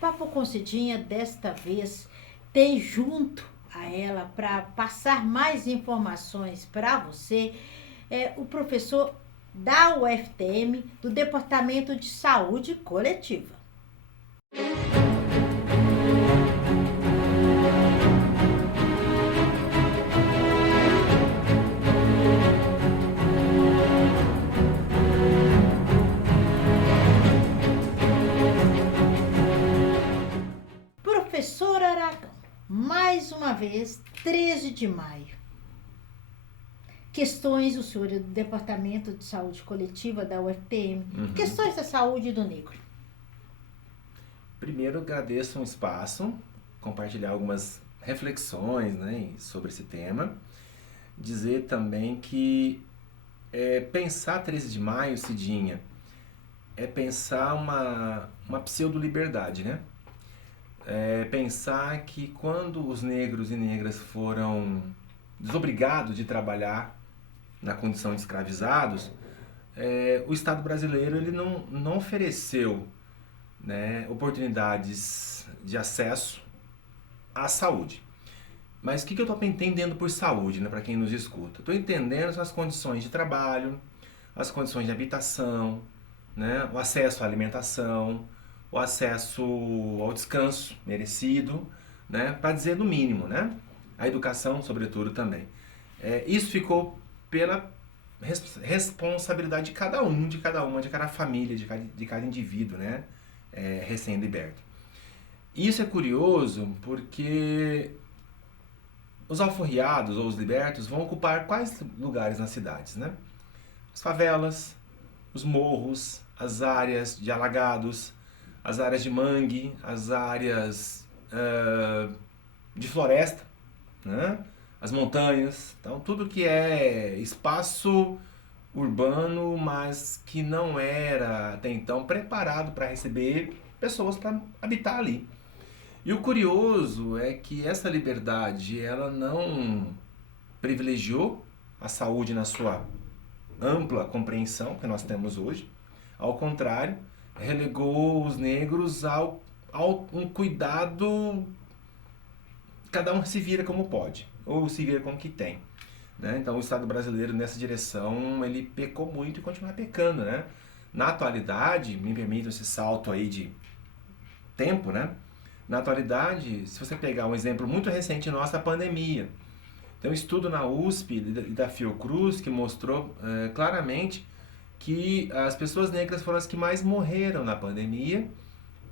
Papo com Cidinha, desta vez, tem junto a ela, para passar mais informações para você, o professor da UFTM, do Departamento de Saúde Coletiva. Professor Aragão, mais uma vez, 13 de maio. Questões, o senhor é do Departamento de Saúde Coletiva da UFTM. Questões da saúde do negro. Primeiro, agradeço um espaço, compartilhar algumas reflexões, né, sobre esse tema. Dizer também que pensar 13 de maio, Cidinha, é pensar uma pseudo-liberdade, né? Pensar que quando os negros e negras foram desobrigados de trabalhar na condição de escravizados, o Estado brasileiro ele não ofereceu, né, oportunidades de acesso à saúde. Mas o que eu estou entendendo por saúde, né, para quem nos escuta? Estou entendendo as condições de trabalho, as condições de habitação, né, o acesso à alimentação, o acesso ao descanso merecido, né, para dizer no mínimo, né, a educação, sobretudo, também. Isso ficou pela responsabilidade de cada um, de cada uma, de cada família, de cada indivíduo, né, recém-liberto. Isso é curioso porque os alforriados ou os libertos vão ocupar quais lugares nas cidades, né? As favelas, os morros, as áreas de alagados, as áreas de mangue, as áreas de floresta, né? As montanhas, então tudo que é espaço urbano, mas que não era até então preparado para receber pessoas para habitar ali. E o curioso é que essa liberdade ela não privilegiou a saúde na sua ampla compreensão que nós temos hoje, ao contrário, relegou os negros ao um cuidado, cada um se vira como pode, ou se vira com o que tem. Né? Então o Estado brasileiro nessa direção, ele pecou muito e continua pecando. Né? Na atualidade, me permita esse salto aí de tempo, né? Na atualidade, se você pegar um exemplo muito recente nosso, a pandemia. Tem um estudo na USP e da Fiocruz que mostrou claramente que as pessoas negras foram as que mais morreram na pandemia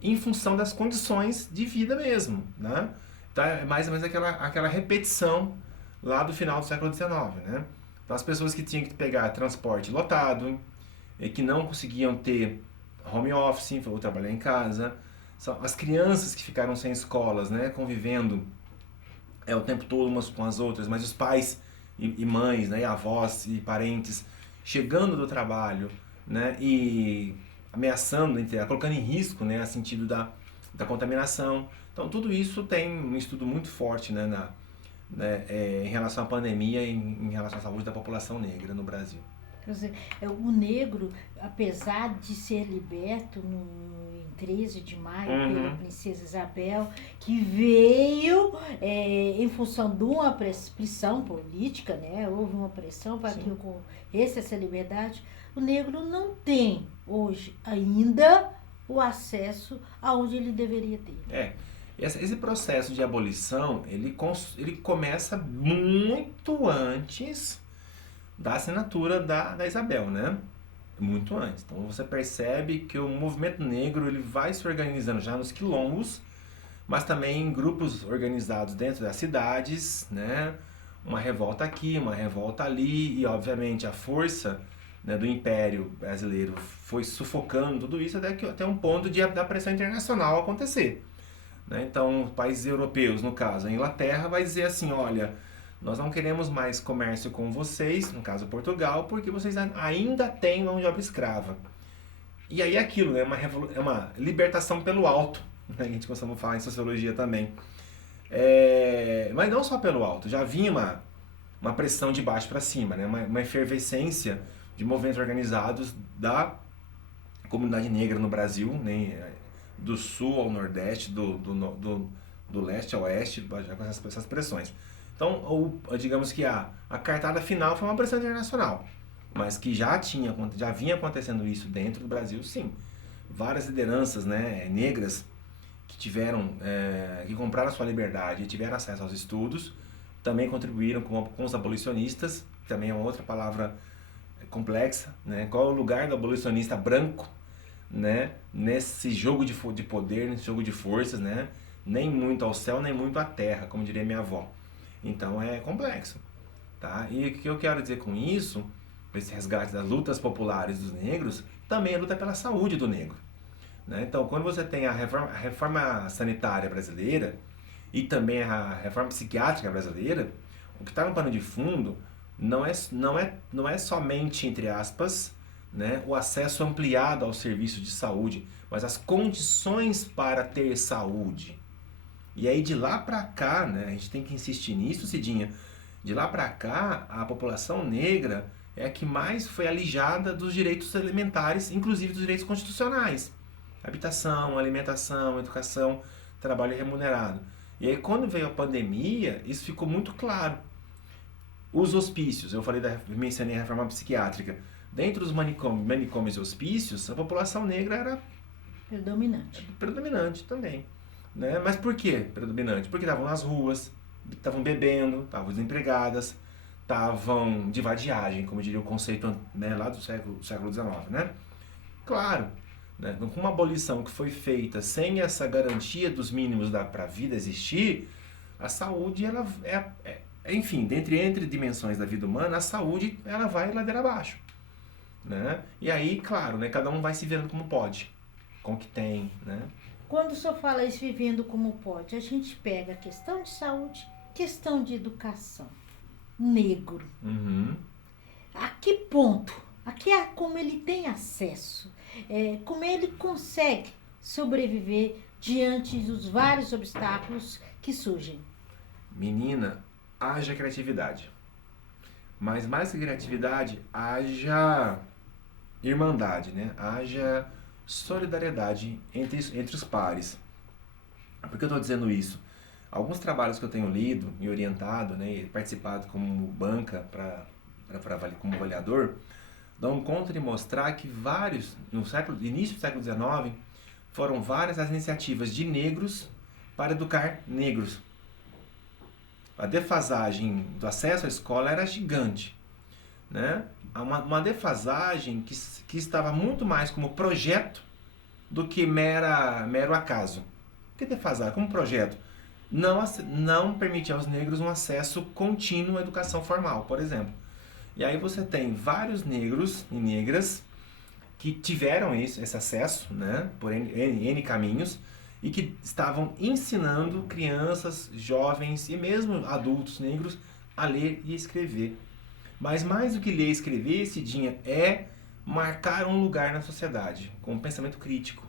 em função das condições de vida mesmo, né? Então é mais ou menos aquela repetição lá do final do século XIX, né? Então as pessoas que tinham que pegar transporte lotado e que não conseguiam ter home office ou trabalhar em casa, são as crianças que ficaram sem escolas, né? Convivendo o tempo todo umas com as outras, mas os pais e mães, né? E avós e parentes chegando do trabalho, né, e ameaçando, colocando em risco, né, a sentido da contaminação. Então, tudo isso tem um estudo muito forte, né, em relação à pandemia e em relação à saúde da população negra no Brasil. Quer dizer, o negro, apesar de ser liberto em 13 de maio pela princesa Isabel, que veio em função de uma pressão política, né? Houve uma pressão para que ocorresse essa liberdade, o negro não tem hoje ainda o acesso aonde ele deveria ter. Esse processo de abolição, ele começa muito antes da assinatura da Isabel, né? Muito antes. Então você percebe que o movimento negro ele vai se organizando já nos quilombos, mas também em grupos organizados dentro das cidades, né? Uma revolta aqui, uma revolta ali, e obviamente a força, né, do Império Brasileiro foi sufocando tudo isso até um ponto da pressão internacional acontecer. Né? Então, países europeus, no caso, a Inglaterra vai dizer assim, olha, nós não queremos mais comércio com vocês, no caso Portugal, porque vocês ainda têm mão de obra escrava. E aí aquilo, né, é uma libertação pelo alto, né, a gente costuma falar em sociologia também. Mas não só pelo alto, já vinha uma pressão de baixo para cima, né, uma efervescência de movimentos organizados da comunidade negra no Brasil, né, do sul ao nordeste, do leste ao oeste, com essas pressões. Então, digamos que a cartada final foi uma pressão internacional, mas que já vinha acontecendo isso dentro do Brasil, sim. Várias lideranças, né, negras que compraram a sua liberdade e tiveram acesso aos estudos, também contribuíram com os abolicionistas, também é uma outra palavra complexa, né? Qual é o lugar do abolicionista branco, né, nesse jogo de poder, nesse jogo de forças, né? Nem muito ao céu, nem muito à terra, como diria minha avó. Então é complexo, tá? E o que eu quero dizer com isso, esse resgate das lutas populares dos negros, também é a luta pela saúde do negro, né? Então, quando você tem a reforma sanitária brasileira e também a reforma psiquiátrica brasileira, o que está no pano de fundo não é somente, entre aspas, né, o acesso ampliado ao serviço de saúde, mas as condições para ter saúde. E aí de lá para cá, né, a gente tem que insistir nisso, Cidinha, de lá para cá, a população negra é a que mais foi alijada dos direitos elementares, inclusive dos direitos constitucionais. Habitação, alimentação, educação, trabalho remunerado. E aí quando veio a pandemia, isso ficou muito claro. Os hospícios, mencionei a reforma psiquiátrica. Dentro dos manicômios e hospícios, a população negra era predominante também, né? Mas por que predominante? Porque estavam nas ruas, estavam bebendo, estavam desempregadas, estavam de vadiagem, como diria o conceito, né, lá do século XIX, né? Claro, né, com uma abolição que foi feita sem essa garantia dos mínimos para a vida existir, a saúde, ela enfim, entre dimensões da vida humana, a saúde ela vai ladeira abaixo, né? E aí, claro, né, cada um vai se virando como pode, com o que tem, né? Quando o senhor fala isso, vivendo como pode, a gente pega a questão de saúde, questão de educação. Negro. Uhum. A que ponto? Como ele tem acesso? Como ele consegue sobreviver diante dos vários obstáculos que surgem? Menina, haja criatividade. Mas mais que criatividade, haja irmandade, né? Haja solidariedade entre os pares. Por que eu estou dizendo isso? Alguns trabalhos que eu tenho lido e orientado, né, e participado como banca como avaliador, dão conta de mostrar que início do século XIX, foram várias as iniciativas de negros para educar negros. A defasagem do acesso à escola era gigante, né? Uma defasagem que estava muito mais como projeto do que mero acaso. Por que defasagem? Como projeto? Não permite aos negros um acesso contínuo à educação formal, por exemplo. E aí você tem vários negros e negras que tiveram esse acesso, né, por N caminhos, e que estavam ensinando crianças, jovens e mesmo adultos negros a ler e escrever. Mas mais do que ler e escrever, Cidinha, é marcar um lugar na sociedade, com um pensamento crítico,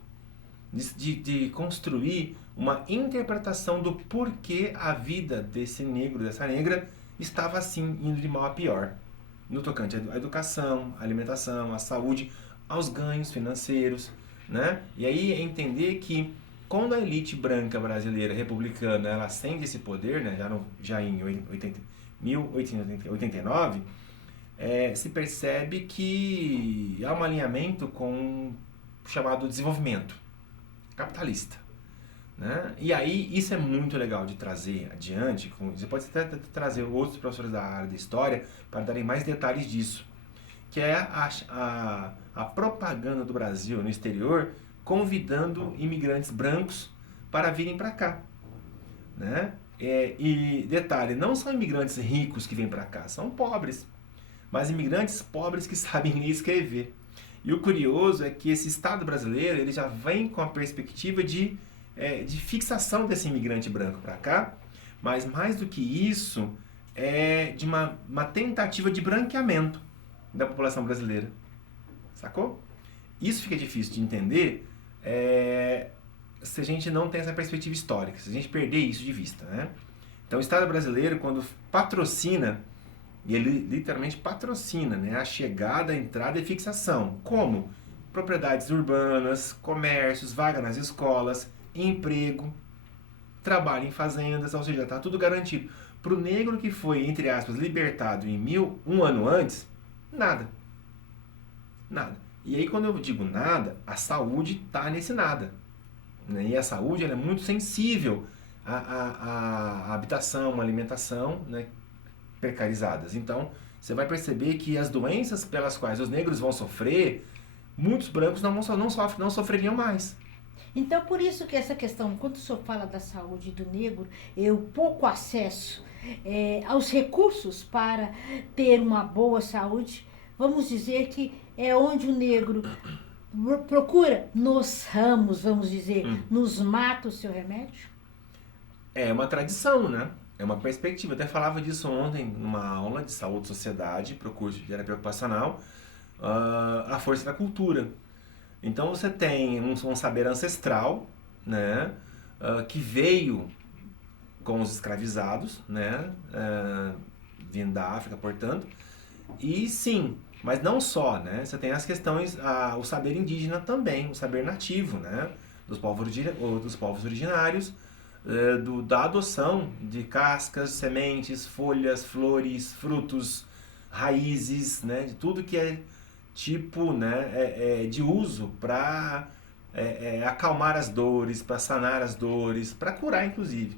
de construir uma interpretação do porquê a vida desse negro, dessa negra, estava assim, indo de mal a pior. No tocante à educação, à alimentação, à saúde, aos ganhos financeiros, né? E aí é entender que quando a elite branca brasileira republicana ela ascende esse poder, né, já em 1889, se percebe que há um alinhamento com o chamado desenvolvimento capitalista, né? E aí isso é muito legal de trazer adiante. Você pode até trazer outros professores da área de história para darem mais detalhes disso, que é a propaganda do Brasil no exterior convidando imigrantes brancos para virem para cá, né? E detalhe, não são imigrantes ricos que vêm para cá, são pobres, mas imigrantes pobres que sabem ler e escrever. E o curioso é que esse Estado brasileiro ele já vem com a perspectiva de fixação desse imigrante branco para cá, mas mais do que isso, de uma tentativa de branqueamento da população brasileira. Sacou? Isso fica difícil de entender se a gente não tem essa perspectiva histórica, se a gente perder isso de vista, né? Então o Estado brasileiro, quando patrocina, e ele literalmente patrocina, né, a chegada, a entrada e fixação. Como? propriedades urbanas, comércios, vaga nas escolas, emprego, trabalho em fazendas, ou seja, está tudo garantido. Para o negro que foi, entre aspas, libertado um ano antes, nada. Nada. E aí quando eu digo nada, a saúde está nesse nada. Né? E a saúde ela é muito sensível à habitação, à alimentação, né, precarizadas. Então, você vai perceber que as doenças pelas quais os negros vão sofrer, muitos brancos não sofreriam mais. Então, por isso que essa questão, quando o senhor fala da saúde do negro, eu pouco acesso aos recursos para ter uma boa saúde, vamos dizer que é onde o negro procura nos ramos, vamos dizer, nos mata o seu remédio? É uma tradição, né? É uma perspectiva. Eu até falava disso ontem numa aula de saúde e sociedade para o curso de terapia ocupacional, a força da cultura. Então você tem um saber ancestral, né, que veio com os escravizados, né, vindo da África, portanto, e sim, mas não só, né, você tem as questões, o saber indígena também, o saber nativo, né, dos povos originários, da adoção de cascas, sementes, folhas, flores, frutos, raízes, né, de tudo que é tipo, né, de uso para acalmar as dores, para sanar as dores, para curar inclusive,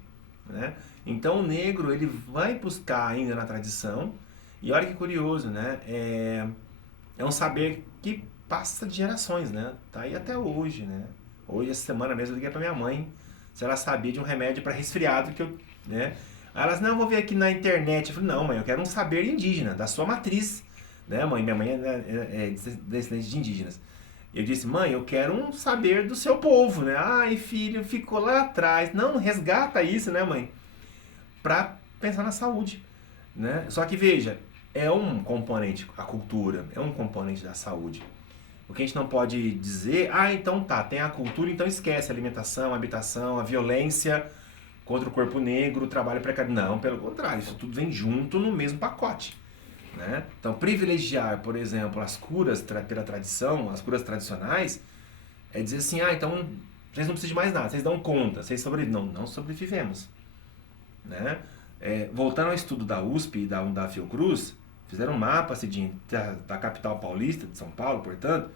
né? Então o negro ele vai buscar ainda na tradição e olha que curioso, né? É um saber que passa de gerações, né? Tá aí até hoje, né? Hoje essa semana mesmo eu liguei para minha mãe se ela sabia de um remédio para resfriado que eu, né? Aí elas não, eu vou ver aqui na internet. Eu falei, não, mãe, eu quero um saber indígena da sua matriz. Né, mãe? Minha mãe é descendente de indígenas. Eu disse, mãe, eu quero um saber do seu povo, né? Ai, filho, ficou lá atrás. Não, resgata isso, né, mãe? Pra pensar na saúde, né? Só que, veja, é um componente, a cultura, é um componente da saúde. O que a gente não pode dizer, então tá, tem a cultura, então esquece a alimentação, a habitação, a violência contra o corpo negro, o trabalho precário. Não, pelo contrário, isso tudo vem junto no mesmo pacote. Né? Então, privilegiar, por exemplo, as curas pela tradição, as curas tradicionais, é dizer assim, então vocês não precisam de mais nada, vocês dão conta, vocês sobrevivem. Não sobrevivemos. Né? Voltando ao estudo da USP e da Fiocruz, fizeram um mapa assim, da capital paulista, de São Paulo, portanto,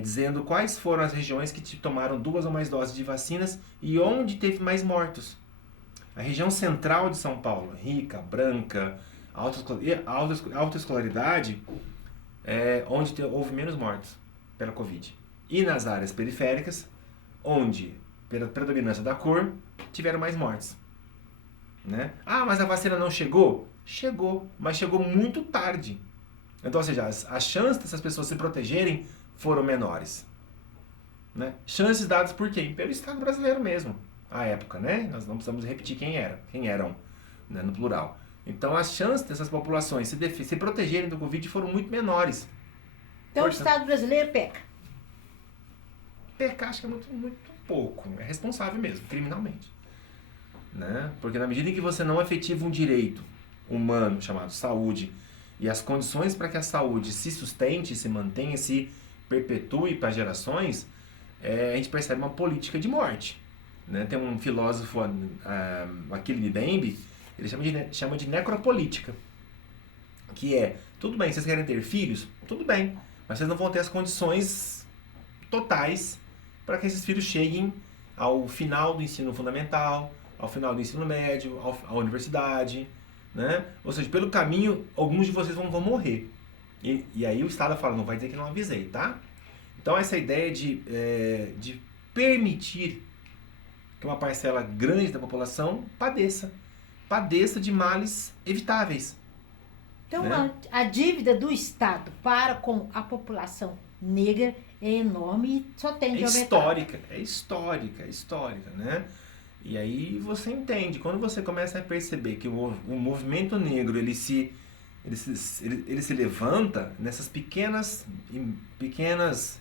dizendo quais foram as regiões que tomaram 2 ou mais doses de vacinas e onde teve mais mortos. A região central de São Paulo, rica, branca, alta escolaridade, onde houve menos mortos pela Covid. E nas áreas periféricas, onde, pela predominância da cor, tiveram mais mortes. Né? Mas a vacina não chegou? Chegou, mas chegou muito tarde. Então, ou seja, as chances dessas pessoas se protegerem foram menores. Né? Chances dadas por quem? Pelo Estado brasileiro mesmo, à época. Né? Nós não precisamos repetir quem eram, né, no plural. Então, as chances dessas populações se protegerem do Covid foram muito menores. Então, o Estado brasileiro peca? Pecar acho que é muito, muito pouco. É responsável mesmo, criminalmente. Né? Porque na medida em que você não efetiva um direito humano chamado saúde e as condições para que a saúde se sustente, se mantenha, se perpetue para gerações, a gente percebe uma política de morte. Né? Tem um filósofo, Achille Mbembe, ele chama de necropolítica, que tudo bem, vocês querem ter filhos? Tudo bem, mas vocês não vão ter as condições totais para que esses filhos cheguem ao final do ensino fundamental, ao final do ensino médio, à universidade, né? Ou seja, pelo caminho, alguns de vocês vão morrer. E aí o Estado fala, não vai dizer que não avisei, tá? Então essa ideia de permitir que uma parcela grande da população padeça de males evitáveis. Então, né? a dívida do Estado para com a população negra é enorme e só tem de aumentar. É histórica, né? E aí você entende, quando você começa a perceber que o movimento negro ele se levanta nessas pequenas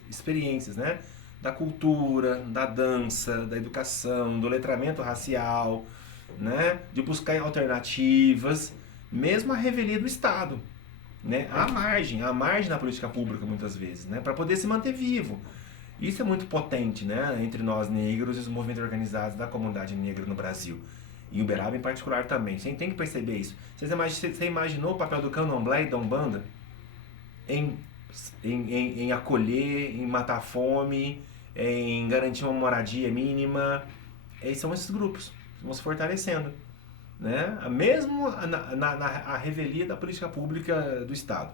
experiências, né? Da cultura, da dança, da educação, do letramento racial, né? De buscar alternativas, mesmo a revelia do Estado. né, à margem da política pública muitas vezes, né, para poder se manter vivo. Isso é muito potente, né, entre nós negros e os movimentos organizados da comunidade negra no Brasil. E Uberaba em particular também. Você tem que perceber isso. Você imaginou o papel do candomblé e da Umbanda em, em acolher, em matar a fome, em garantir uma moradia mínima? São esses grupos que vão se fortalecendo, né? Mesmo a revelia da política pública do Estado.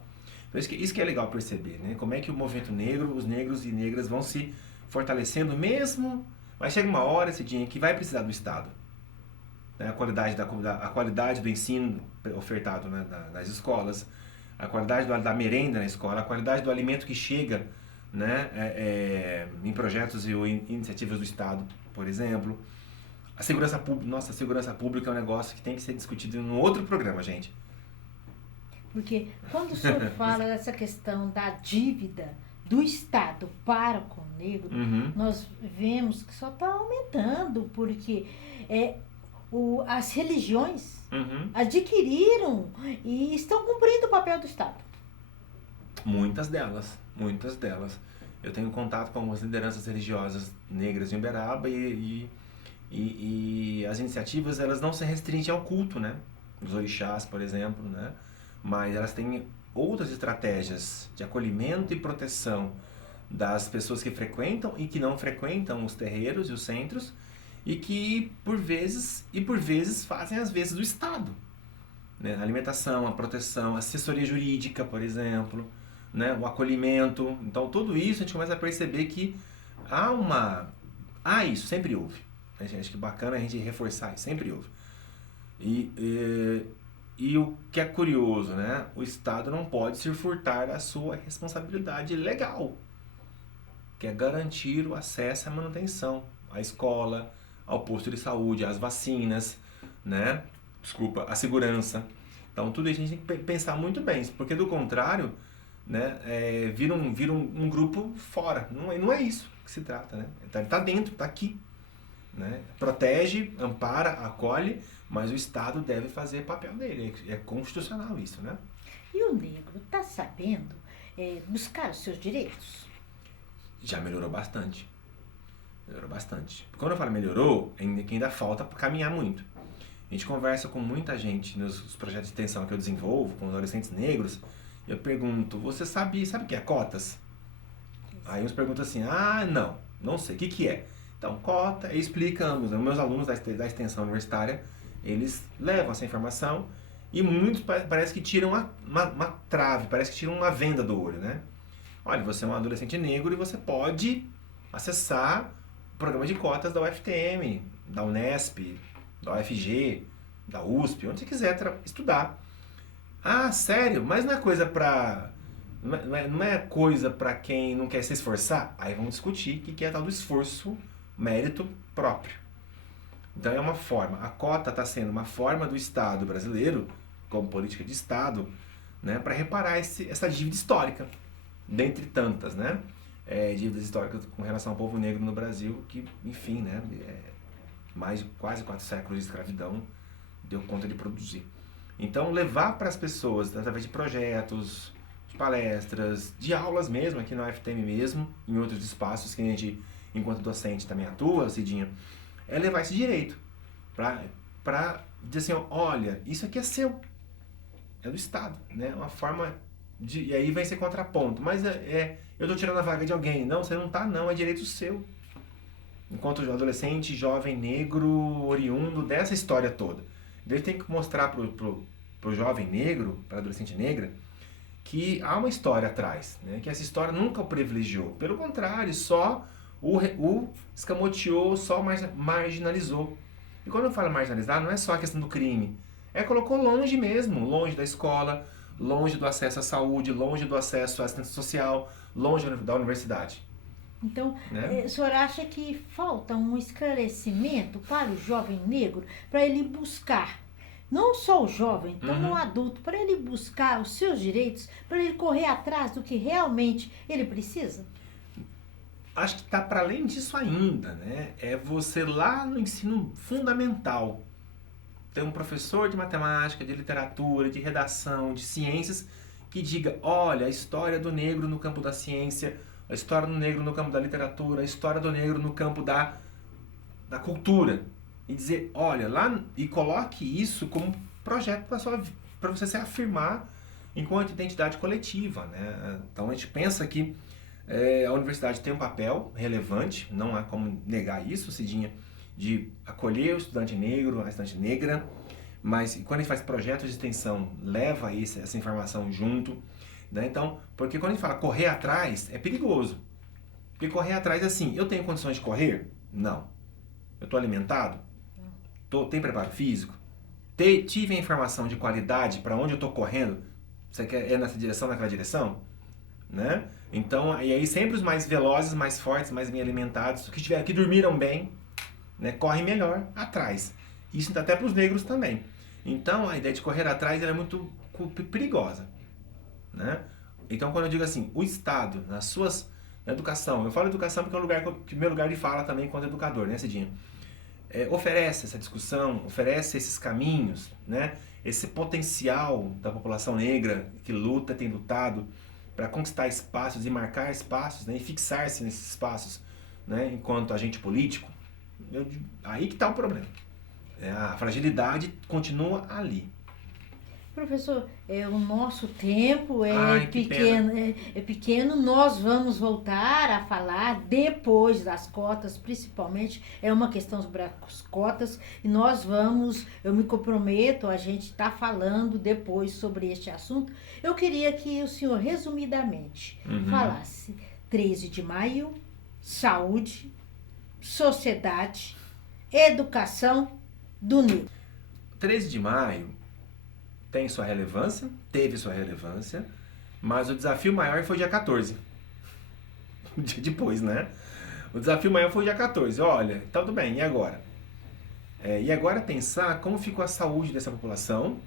Então, isso que é legal perceber, né? Como é que o movimento negro, os negros e negras vão se fortalecendo mesmo, mas chega uma hora, Cidinha, que vai precisar do Estado. Né? A qualidade do ensino ofertado, né, nas escolas, a qualidade da merenda na escola, a qualidade do alimento que chega, né, em projetos e iniciativas do Estado, por exemplo. A segurança pública, nossa, a segurança pública é um negócio que tem que ser discutido em um outro programa, gente. Porque quando o senhor fala dessa questão da dívida do Estado para com o negro, nós vemos que só está aumentando, porque as religiões adquiriram e estão cumprindo o papel do Estado. Muitas delas. Eu tenho contato com algumas lideranças religiosas negras em Uberaba e as iniciativas, elas não se restringem ao culto, né? Os orixás, por exemplo, né? Mas elas têm outras estratégias de acolhimento e proteção das pessoas que frequentam e que não frequentam os terreiros e os centros e que, por vezes, fazem as vezes do Estado. Né? A alimentação, a proteção, a assessoria jurídica, por exemplo, né? O acolhimento. Então, tudo isso a gente começa a perceber que isso, sempre houve. Acho que bacana a gente reforçar isso, sempre houve. E o que é curioso, né? O Estado não pode se furtar da sua responsabilidade legal, que é garantir o acesso à manutenção, à escola, ao posto de saúde, às vacinas, né? A segurança. Então, tudo isso a gente tem que pensar muito bem, porque do contrário, né, vira um grupo fora. Não é isso que se trata, né? Tá dentro, tá aqui. Né? Protege, ampara, acolhe, mas o Estado deve fazer papel dele. É constitucional isso, né? E o negro está sabendo buscar os seus direitos? Já melhorou bastante. Quando eu falo melhorou, ainda falta caminhar muito. A gente conversa com muita gente nos projetos de extensão que eu desenvolvo, com adolescentes negros, e eu pergunto, você sabe o que é cotas? Aí uns perguntam assim, não sei, o que é? Então, cota, explicamos, né? Meus alunos da extensão universitária, eles levam essa informação e muitos parece que tiram uma trave, parece que tiram uma venda do olho, né? Olha, você é um adolescente negro e você pode acessar o programa de cotas da UFTM, da Unesp, da UFG, da USP, onde você quiser estudar. Ah, sério? Mas não é coisa não é coisa para quem não quer se esforçar? Aí vamos discutir o que é tal do esforço, mérito próprio. Então é uma forma, a cota está sendo uma forma do Estado brasileiro, como política de Estado, né, para reparar essa dívida histórica, dentre tantas, né, dívidas históricas com relação ao povo negro no Brasil, que, enfim, né, mais de quase 4 séculos de escravidão deu conta de produzir. Então levar para as pessoas, através de projetos, de palestras, de aulas mesmo, aqui na UFTM mesmo, em outros espaços que a gente, enquanto docente, também atua, Cidinha, é levar esse direito para dizer assim, olha, isso aqui é seu, é do Estado, né? Uma forma de... E aí vem esse contraponto, mas eu estou tirando a vaga de alguém. Não, você não está, não, é direito seu. Enquanto adolescente, jovem, negro, oriundo dessa história toda. Então ele tem que mostrar pro jovem negro, para adolescente negra, que há uma história atrás, né? Que essa história nunca o privilegiou. Pelo contrário, só o escamoteou, só marginalizou. E quando eu falo marginalizar, não é só a questão do crime. Colocou longe mesmo, longe da escola, longe do acesso à saúde, longe do acesso à assistência social, longe da universidade. Então, né? O senhor acha que falta um esclarecimento para o jovem negro, para ele buscar, não só o jovem, como o adulto, para ele buscar os seus direitos, para ele correr atrás do que realmente ele precisa? Acho que está para além disso ainda, né? É você lá no ensino fundamental ter um professor de matemática, de literatura, de redação, de ciências, que diga, olha, a história do negro no campo da ciência, a história do negro no campo da literatura, a história do negro no campo da cultura. E dizer, olha, lá, e coloque isso como projeto para você se afirmar enquanto identidade coletiva, né? Então a gente pensa que a universidade tem um papel relevante, não há como negar isso, Cidinha, de acolher o estudante negro, a estudante negra, mas quando a gente faz projetos de extensão, leva essa informação junto, né? Então, porque quando a gente fala correr atrás, é perigoso. Porque correr atrás é assim, eu tenho condições de correr? Não. Eu estou alimentado? Tenho preparo físico? Tive a informação de qualidade para onde eu estou correndo? Você quer nessa direção, naquela direção? Né? Então, e aí sempre os mais velozes, mais fortes, mais bem alimentados, que dormiram bem, né, correm melhor atrás. Isso até para os negros também. Então, a ideia de correr atrás é muito perigosa. Né? Então, quando eu digo assim, o Estado, na educação, eu falo educação porque é o meu lugar de fala também enquanto educador, né, Cidinha? Oferece essa discussão, oferece esses caminhos, né? Esse potencial da população negra que luta, tem lutado para conquistar espaços e marcar espaços, né? E fixar-se nesses espaços, né? Enquanto agente político, aí que está o problema. A fragilidade continua ali. Professor, o nosso tempo é pequeno, nós vamos voltar a falar depois das cotas, principalmente, é uma questão sobre as cotas, e eu me comprometo, a gente está falando depois sobre este assunto. Eu queria que o senhor, resumidamente, falasse 13 de maio, saúde, sociedade, educação do negro. 13 de maio teve sua relevância, mas o desafio maior foi dia 14. Um dia depois, né? O desafio maior foi dia 14. Olha, tá tudo bem, e agora? E agora pensar como ficou a saúde dessa população,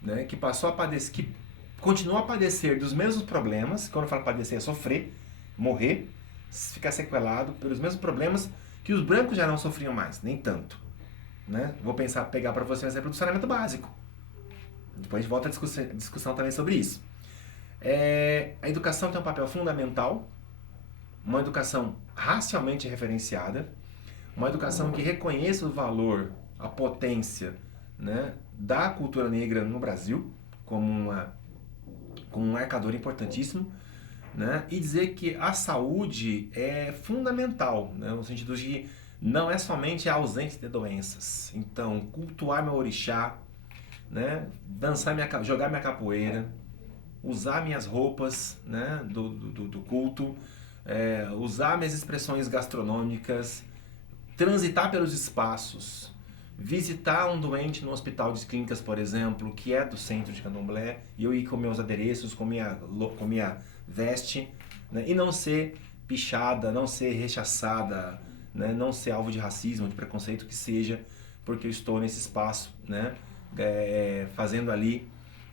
né? Que passou a padecer, que continua a padecer dos mesmos problemas, quando eu falo padecer é sofrer, morrer, ficar sequelado pelos mesmos problemas que os brancos já não sofriam mais, nem tanto. Né? Vou pegar para você um exemplo do saneamento básico. Depois a gente volta a discussão também sobre isso. A educação tem um papel fundamental, uma educação racialmente referenciada, uma educação que reconheça o valor, a potência, né, da cultura negra no Brasil, como um marcador importantíssimo, né, e dizer que a saúde é fundamental, né, no sentido de que não é somente a ausência de doenças. Então, cultuar meu orixá, né? Jogar minha capoeira, usar minhas roupas, né? do culto, usar minhas expressões gastronômicas, transitar pelos espaços, visitar um doente no hospital de clínicas, por exemplo, que é do centro de Candomblé, e eu ir com meus adereços, com minha veste, né? E não ser pichada, não ser rechaçada, né? Não ser alvo de racismo, de preconceito que seja, porque eu estou nesse espaço, né? Fazendo ali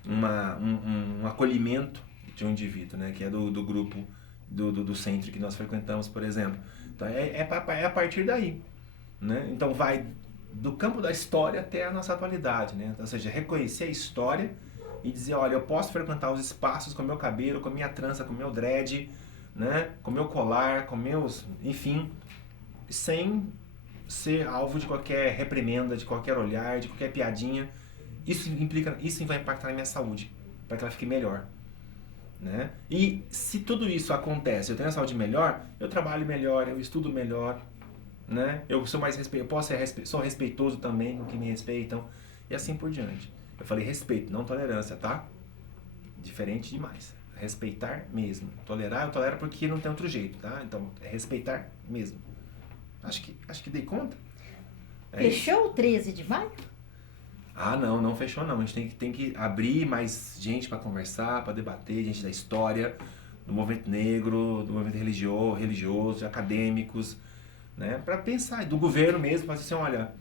um acolhimento de um indivíduo, né? Que é do grupo do centro que nós frequentamos, por exemplo. Então é a partir daí, né? Então vai do campo da história até a nossa atualidade, né? Ou seja, reconhecer a história e dizer, olha, eu posso frequentar os espaços com meu cabelo, com minha trança, com meu dread, né? Com meu colar, com meus, enfim, sem ser alvo de qualquer reprimenda, de qualquer olhar, de qualquer piadinha. Isso vai impactar na minha saúde, para que ela fique melhor, né? E se tudo isso acontece, eu tenho a saúde melhor, eu trabalho melhor, eu estudo melhor, né? Eu sou sou respeitoso também com quem me respeitam, e assim por diante. Eu falei respeito, não tolerância, tá? Diferente demais. Respeitar mesmo. Tolerar, eu tolero porque não tem outro jeito, tá? Então, é respeitar mesmo. Acho que dei conta. Fechou o 13 de maio? Ah, não fechou não. A gente tem que abrir mais gente para conversar, para debater, gente da história, do movimento negro, do movimento religioso, de acadêmicos, né? Para pensar, do governo mesmo, para dizer assim, olha,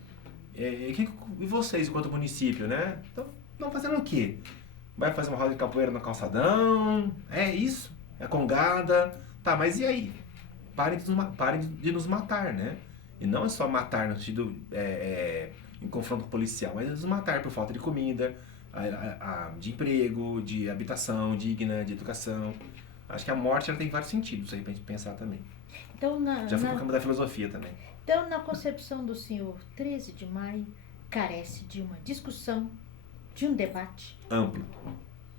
e vocês enquanto município, né? Estão fazendo o quê? Vai fazer uma roda de capoeira no calçadão? É isso? É congada? Tá, mas e aí? Parem de nos matar, né? E não é só matar no sentido em confronto policial, mas nos matar por falta de comida, de emprego, de habitação digna, de educação. Acho que a morte ela tem vários sentidos aí pra gente pensar também. Então, Já foi pro campo da filosofia também. Então, na concepção do senhor, 13 de maio carece de uma discussão, de um debate Amplo.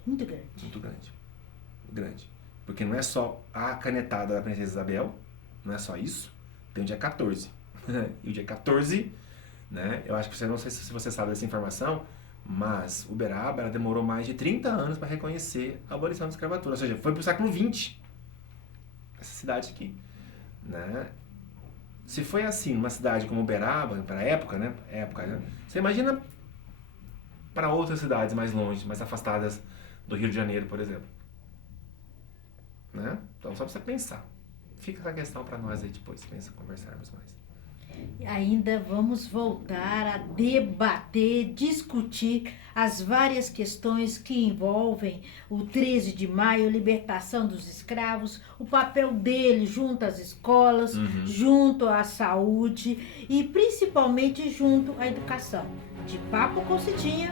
muito grande. Muito grande. Grande. Porque não é só a canetada da Princesa Isabel, não é só isso. Tem o dia 14. E o dia 14, né? Eu acho que não sei se você sabe dessa informação, mas Uberaba ela demorou mais de 30 anos para reconhecer a abolição da escravatura. Ou seja, foi pro século XX. Essa cidade aqui. Né? Se foi assim, numa cidade como Uberaba, para a época, né? Você imagina para outras cidades mais longe, mais afastadas do Rio de Janeiro, por exemplo. Né? Então, só para você pensar. Fica essa questão para nós aí depois, conversarmos mais. Ainda vamos voltar a debater, discutir as várias questões que envolvem o 13 de maio, a libertação dos escravos, o papel dele junto às escolas, junto à saúde e principalmente junto à educação. De Papo com Cidinha.